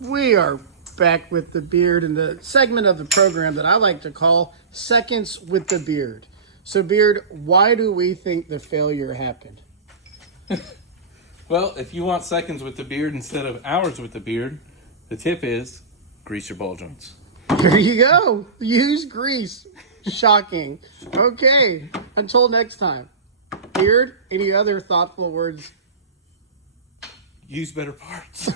We are back with the beard in the segment of the program that I like to call Seconds with the Beard. So, Beard, why do we think the failure happened? Well, if you want seconds with the beard instead of hours with the beard, the tip is grease your ball joints. There you go. Use grease. Shocking. Okay. Until next time. Beard, any other thoughtful words? Use better parts.